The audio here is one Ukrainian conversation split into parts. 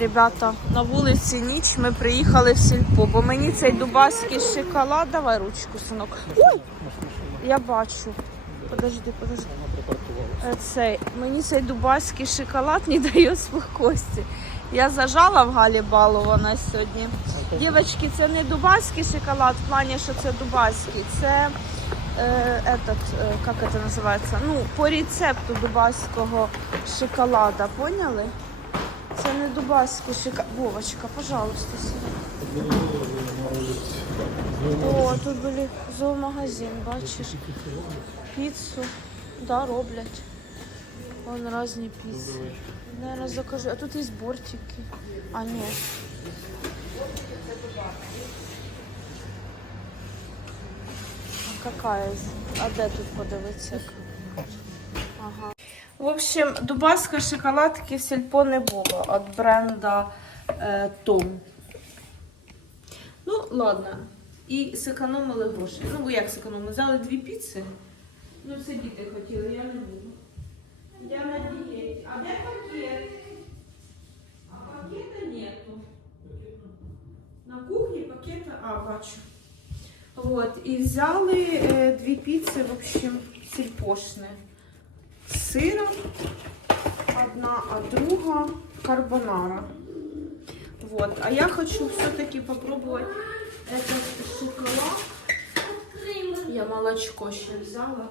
Ребята, на вулиці ніч ми приїхали в сільпо, бо мені цей дубайський шоколад, давай ручку, синок. Ой, я бачу. Подожди, подожди. Е, Цей, мені цей дубайський шоколад не дає спокійствия. Я зажала в Галі балована сьогодні. Дівчатки, це не дубайський шоколад, в плані, що це дубайський, це е, этот, е, як це називається? Ну, по рецепту дубайського шоколада, поняли? Це не дубайський шоколад. Вовочка, пожалуйста, сюди. О, тут були зоомагазин, бачиш? Піцу, да, роблять. Вон різні піци. Наверное, закажу. А тут є бортики. А, ні. А какая? А де тут подивитися? Ага. В общем, дубайської шоколадки в сільпо не було від бренда е, Том. Ну, ладно. І зекономили гроші. Ну, ви як зекономили? Взяли дві піци. Ну, це діти хотіли, я не буду. Я на дієті. А де пакет? А пакета нету. На кухні пакета, а, бачу. Вот, і взяли е, дві піци, в общем, сільпошне. З сиром одна, а друга карбонара. Вот, а я хочу все-таки попробовать этот шоколад. Я молочко ще взяла.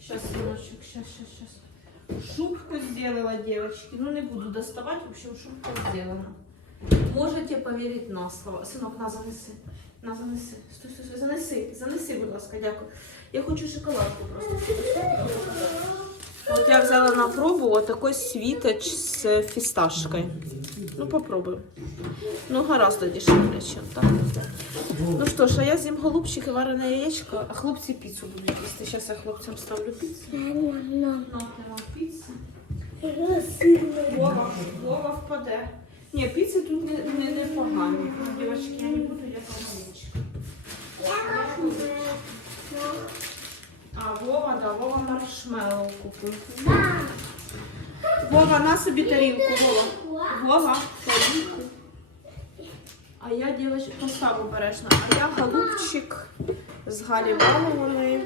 Сейчас, сыночек, сейчас, сейчас, сейчас. Шубку сделала, девочки. Ну, не буду доставать, в общем, шубка сделана. Можете поверить на слово. Синок, на, занеси. На, занеси. Стой, стой, стой, занеси. Занеси, будь ласка, дякую. Я хочу шоколадку просто. От я взяла на пробу вот такой світоч з фісташкою. Ну, попробую. Ну, гораздо дешевле, чем так. Ну що ж, а я з'їм голубчик і варене яєчко, а хлопці піцу будуть їсти. Зараз я хлопцям ставлю піцу. Ну, нема. Вова, Вова впаде. Ні, піци тут не, не, не погані. Дівчатки, я не буду, я поганичка. А, Вова, да, Вова маршмеллоу купив. Вова, на собі тарілку, Вова. Вова, тарілку. А я дівчатка, постав обережно. А я голубчик з Галі Балованої.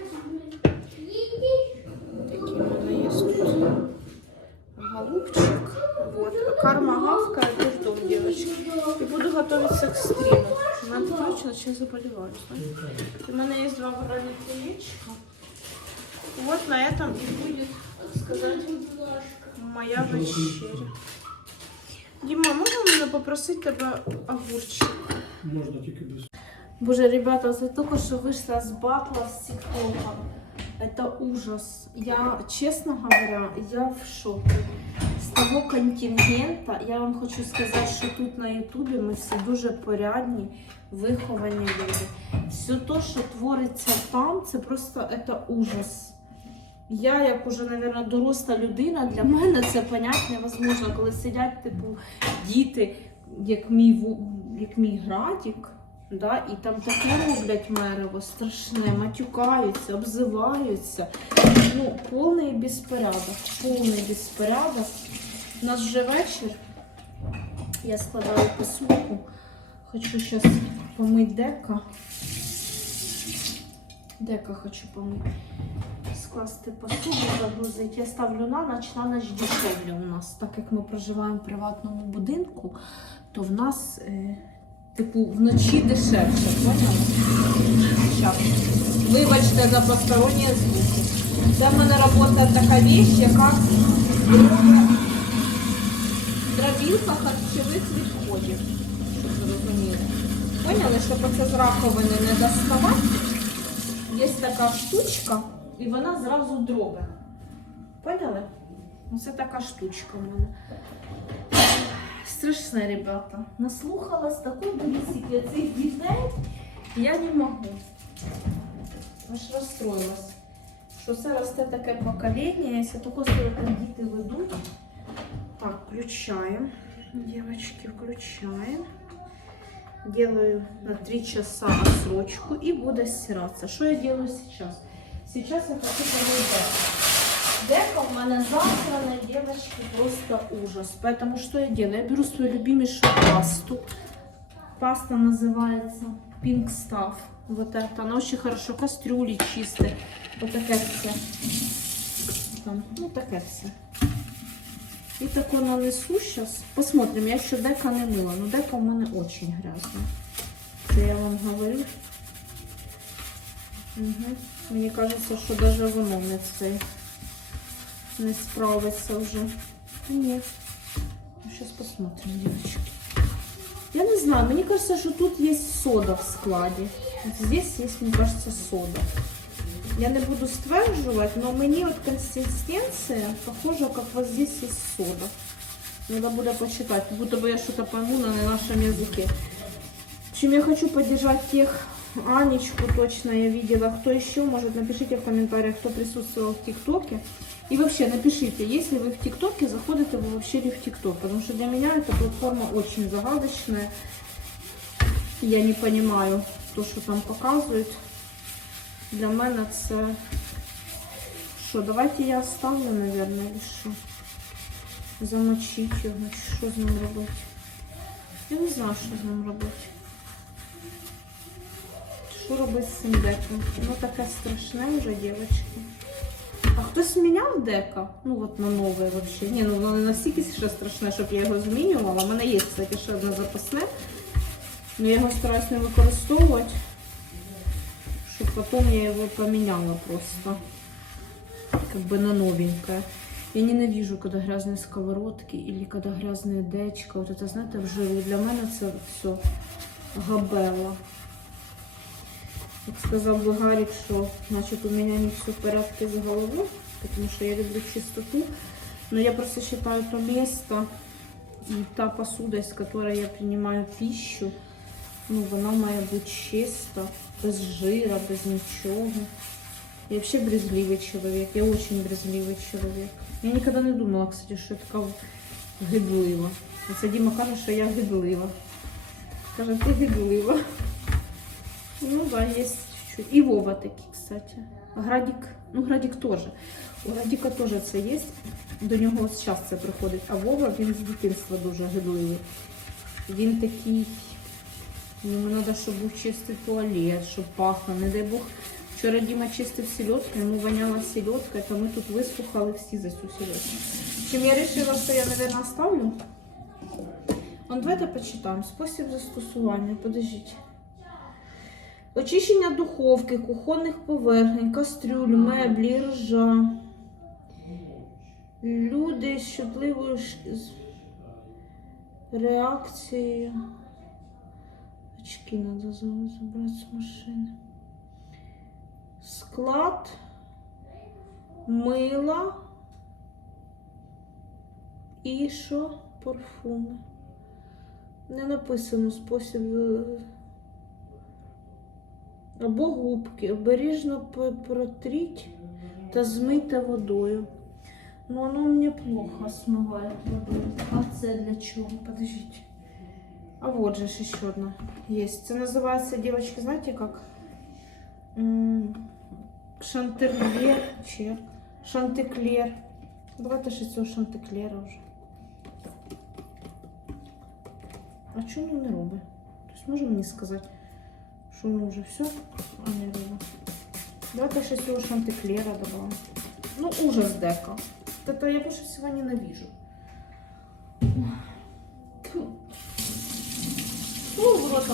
Який в є тут. Голубчик. Вот. Карма гавка, это ждем, девочки. И буду готовиться к стриму. Надо точно, сейчас заболеваю. знаете. У меня есть два вареных яичка. Вот на этом и будет, так сказать, моя вечеря. Дима, можна мене попросити тебе огурчик? Можна тільки без. Боже, ребята, це тільки що вийшла з батла з тіктоком. Это ужас. Я, честно говоря, я в шоке. З того контингента, я вам хочу сказати, що тут на Ютубі ми всі дуже порядні, виховані люди. Все то, що твориться там, це просто это ужас. Я, як уже, мабуть, доросла людина, для мене це понять невозможно, коли сидять, типу, діти, як мій, як мій градік, да, і там таке роблять мерево, страшне, матюкаються, обзиваються. Ну, повний безпорядок, повний безпорядок. У нас вже вечір. Я складаю посудку. Хочу зараз помити дека. Дека хочу помити. Скласти посуду, загрузити. Я ставлю на ніч, на ніч дешевле у нас. Так як ми проживаємо в приватному будинку, то в нас, е, типу, вночі дешевше. Вибачте за посторонні звуки. Це в мене робота така віч, яка дробілка харчових відходів. Щоб ви розуміли. Поняли, щоб оце з раковини не доставати? Є така штучка, і вона зразу дробить. Поняли? Оце така штучка в мене. Страшне, ребята. Наслухалась такої бісіки цих дітей. Я не можу. Аж розстроїлась. Що це росте таке покоління, якщо скоро там діти ведуть. Так, включаем. Девочки, включаем. Делаю на 3 часа отсрочку и буду стираться. Что я делаю сейчас? Сейчас я хочу помыть Дека у мене засрана, девочки, просто ужас. Поэтому что я делаю? Я беру свою любимейшую пасту. Паста называется Pink Stuff. Вот это. Она очень хорошо. Кастрюли чистые. Вот такая вся. Ну такая вся. І таку нанесу сейчас. Посмотрим, я ще дека не мила. Ну дека у мене очень грязна. Це я вам говорю. Угу. Мені кажется, що даже воно не цей не справиться вже. Ні. Сейчас посмотрим, девочки. Я не знаю, мне кажется, что тут есть сода в складе. Вот здесь есть, мне кажется, сода. Я не буду стверджувати, но мені от консистенція похожа, как вот здесь есть сода. Надо буде почитать, будто бы я что-то пойму на нашем языке. В общем, я хочу поддержать тех, Анечку точно я видела. Кто еще, может, напишите в комментариях, кто присутствовал в ТикТоке. И вообще напишите, если вы в ТикТоке, заходите вы вообще ли в ТикТок. Потому что для меня эта платформа очень загадочная. Я не понимаю то, что там показывают. Для мене це... Що, давайте я оставлю, или що? Замочить його, що з ним робити? Я не знаю, що з ним робити. Що робити з цим деком? Ну таке страшне вже, дівчатки. А хтось міняв дека? Ну от на нове вообще. Ні, ну воно не настільки ще страшне, щоб я його змінювала. У мене є, кстати, ще одне запасне. Но я його стараюсь не використовувати. Щоб потом я его поменяла просто. Как бы на новенькое. Я ненавижу, когда грязные сковородки или когда грязные дечка. Вот это, знаете, вживу. Для мене це все габела. Як сказав би Гарік, що значить у мене не все в порядке з головой, потому что я люблю чистоту. Но я просто считаю то место и та посуда, из которой я принимаю пищу, ну, вона має бути чиста, без жира, без нічого. Я вообще брезгливый человек, я очень брезгливый человек. Я никогда не думала, кстати, що я така гидлива. Оце Діма каже, що я гидлива. Каже, ти гидлива. Ну да, есть чуть-чуть. И Вова такие, кстати. Градик, ну Градик тоже. У Градіка теж це є. До нього зараз це приходить. А Вова, він з дитинства дуже гидливий. Він такий, йому треба, щоб був чистий туалет, щоб пахло. Не дай Бог, вчора Діма чистив сільотку, йому воняла сільотка, то ми тут вислухали всі за цю сільотку. Чим я вирішила, що я, мабуть, оставлю. Он, давайте почитаємо. Спосіб застосування. Подождіть. Очищення духовки, кухонних поверхень, кастрюль, меблі, ржа. Люди з чутливою ш- реакцією. Очки треба забрати з машини. Склад, мила і що? Парфуми. Не написано спосіб. е, або губки. Обережно протріть та змийте водою. Ну, воно мені плохо смиває. А це для чого? Подождите. А вот же еще одна есть. Це називається, девочки, знаете как? Шантерлер. Чер. Шантеклер. Давайте ще цього шантеклера вже. А чому воно не робить? Тобто може мені сказати? Что мы уже все? А, не видно. Давайте ще цього шантеклера добавим. Ну, ужас дека. Это я больше всего ненавижу. Фу. В рот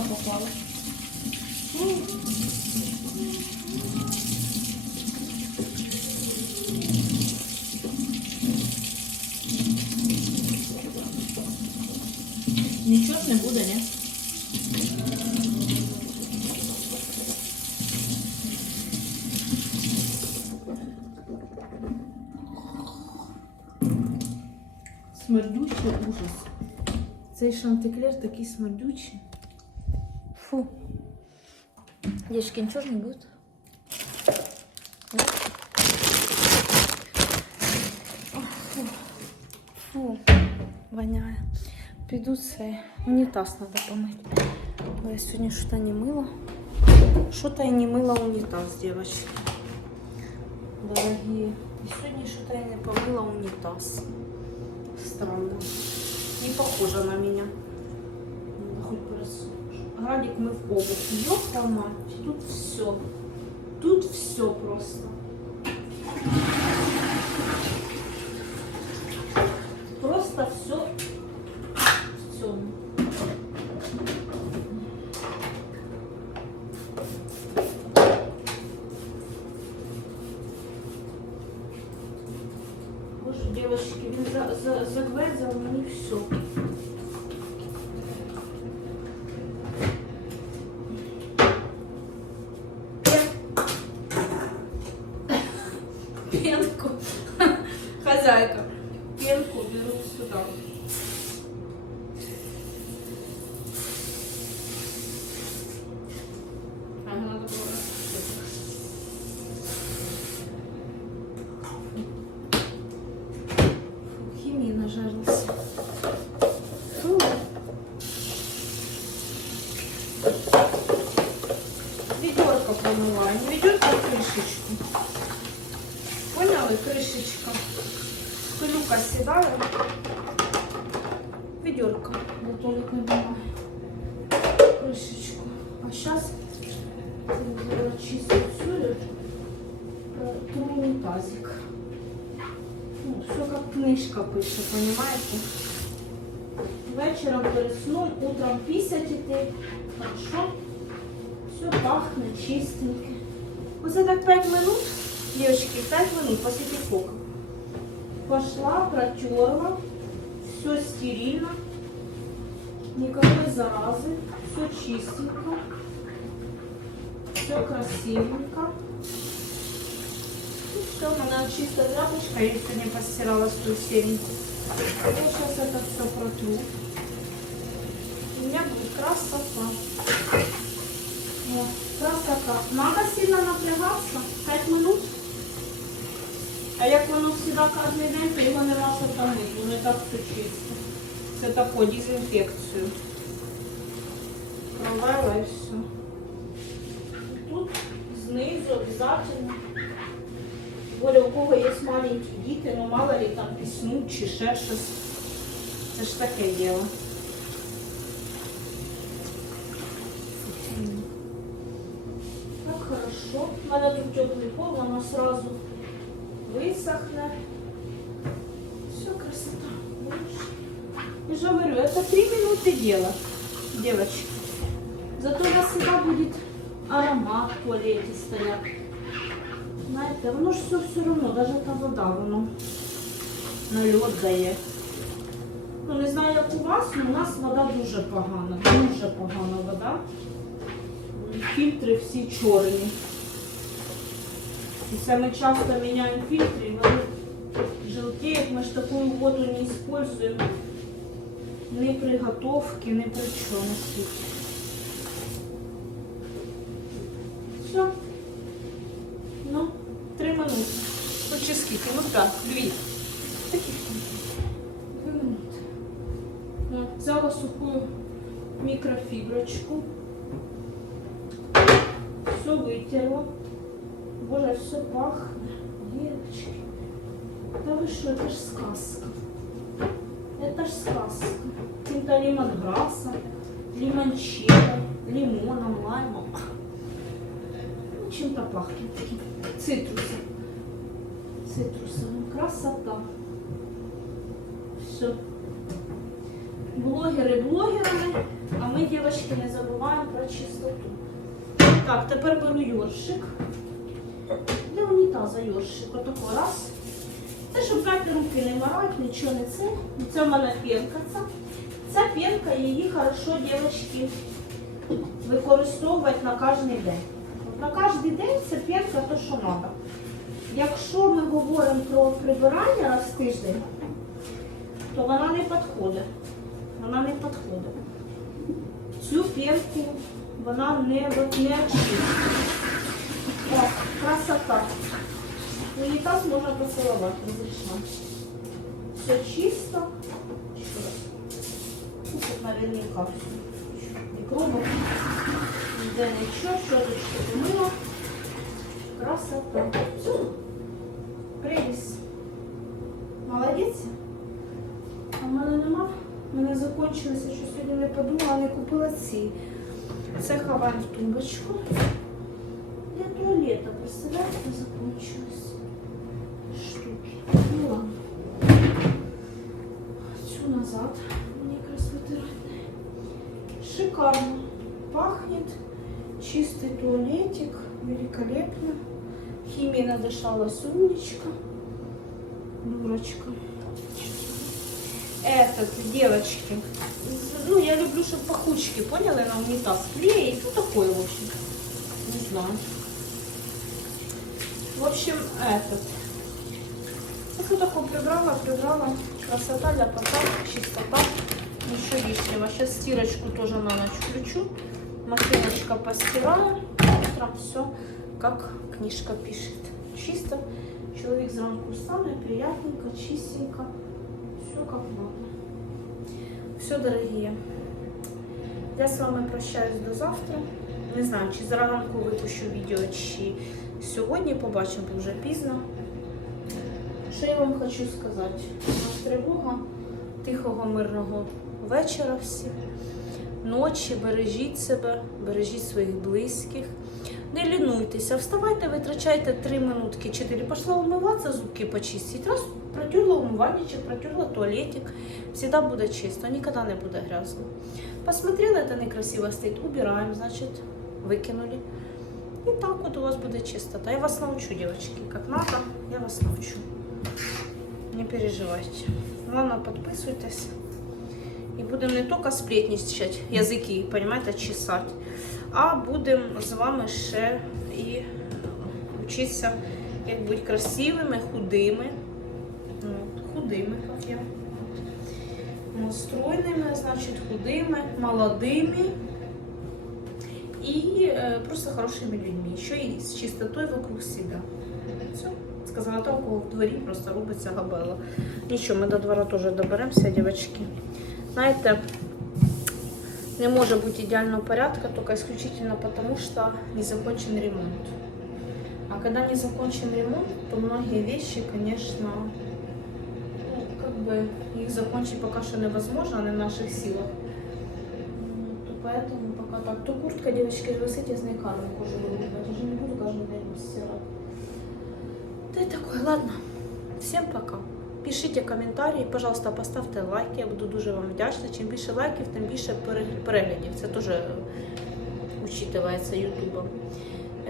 Нічого не буде, ні? Смердючий ужас. Цей шантеклер такий смердючий. Фу. Дівчатки, нічого ж не буде? Фу. Фу. Воняє. Піду цей. Унітаз треба помити. Бо я сьогодні щось не мила. Що-то я не мила унітаз, девочки. Дорогие И сегодня что-то я не помыла унитаз. Странно. Не похоже на меня. Надо хоть просушить. Градик мы в обувь. Ёпта мать, тут все. Тут все просто. Просто все в цьому. Боже, девочки, він за, за, загвезав мені все. Пенку. Хозяйка. Пенку беру сюда. Для туалетной бумаги. Крышечку. А сейчас чисто все тру унитазик. Ну, все как книжка пише, понимаете? Вечером перед сном, утром писать идти. Хорошо. Все пахнет чистенько. Оце так 5 минут, девочки, 5 минут после пикока. Пошла, протерла, все стерильно, никакой заразы, все чистенько, все красивенько. И все, надо чистая тряпочка, я сегодня постирала свою серенькую. Я сейчас это все протру. У меня будет красота. Вот, красота. Надо сильно напрягаться. 5 минут. А як воно завжди кожен день, то його нема що там. Воно так все чисто. Це тако, дезінфекцію. Промила і все. Тут знизу обов'язково. Более у кого є маленькі діти, ну мало ли там піснуть чи ще щось. Це ж таке діло. Так хорошо. У мене тут теплий пол, воно сразу высохнет. Все, красота. Видишь? Я же говорю, это три минуты дела, девочки. Зато у нас всегда будет аромат в туалете стоять. Знаєте, воно ж все все одно, навіть та вода, воно на льод дає. Ну, не знаю, як у вас, але у нас вода дуже погана, дуже погана вода. Фільтри всі чорні. И самое часто меняем фильтры, и вода желтеет. Мы же такую воду не используем ни при готовке, ни при чем. Все. Ну, три минути. Ну, чи скільки? Ну так, дві. Таких дві минути. Ну, взяла сухую микрофиброчку. Все вытерла. Боже, все пахнет. Девочки. Да вы что, это ж сказка. Это ж сказка. Каким-то лимонграссом, лимончелло, лимоном, лаймом. Ну, чем-то пахнет таким. Цитрусом. Цитрусовым. Красота. Все. Блогеры блогерами, а мы, девочки, не забываем про чистоту. Так, тепер беру йоршик. Для унітаза йоршик. Отако раз. Це щоб брати руки не марать, нічого не це. Це в мене пінка. Ця, пінка, її хорошо, дівчатки, використовувати на кожен день. На кожен день це пінка то, що треба. Якщо ми говоримо про прибирання раз в тиждень, то вона не підходить. Вона не підходить. Цю пінку вона не, не. О, красота. Унитаз можно поцеловать, разрешено. Все чисто. Еще раз. Наверняка все. Микробов. Нигде ничего. Щеточку помыла. Красота. Все. Прелість. Молодець. А в мене нема. У мене закінчилися, що сьогодні не подумала, не купила ці. Це хаваємо в тумбочку. Для туалета, представляєте, закончилось. Шикарно. Пахнет. Чистый туалетик. Великолепно. Химия надышалась умничка. Дурочка. Этот, девочки. Ну, я люблю, чтобы пахучки, поняли, на унитаз клеить. Ну, такое, в общем. Не знаю. В общем, этот. Ну, такое прибрала, прибрала. Красота чистота. Ничего. Сейчас стирочку тоже на ночь включу. Машиночка постираю. Утром все, как книжка пишет. Чисто. Человек зранку встане, приятненько, чистенько. Все как надо. Все, дорогие. Я з вами прощаюсь до завтра. Не знаю, чи зранку випущу відео, чи сьогодні побачимо, бо вже пізно. Що я вам хочу сказати? Нас тривога тихого, мирного вечора всім. Ночі бережіть себе, бережіть своїх близьких. Не лінуйтеся, вставайте, витрачайте 3 минутки, 4. Пошла умиватися, зубки почистить. Раз протерла умывальничек, протерла туалетик. Всегда буде чисто, ніколи не буде грязно. Посмотрела, это некрасиво стоит, убираем, значит, выкинули. И так вот у вас будет чистота. Я вас научу, девочки, как надо, я вас научу. Не переживайте. Главное, подписывайтесь. І будемо не тільки сплетничать, язики, понимаєте, чесати, а будемо з вами ще і вчитися, як бути красивими, худими. От, худими, як я. Ну, стройними, значить, худими, молодими і е, просто хорошими людьми. Ще і з чистотою вокруг себе. Все. Сказала та, у кого в дворі просто робиться габела. Нічого, ми до двора теж доберемося, дівчатки. Знаєте, не може бути ідеального порядка, только исключительно потому, что не закончен ремонт. А когда не закончен ремонт, то многие вещи, конечно, ну, как бы их закончить пока что невозможно, не в наших силах. М, то Поэтому пока так. То куртка, девочки, висить, я з неї карму кожу вырубать. Уже не буду каждый день стирать. Да и такое, ладно. Всем пока. Пишіть коментарі, пожалуйста, поставте лайки, я буду дуже вам вдячна. Чим більше лайків, тим більше пере- переглядів. Це теж учитывается ютубом.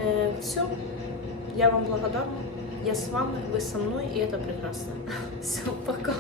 Е, все, я вам благодарна. Я с вами, вы со мной, и это прекрасно. Все, пока.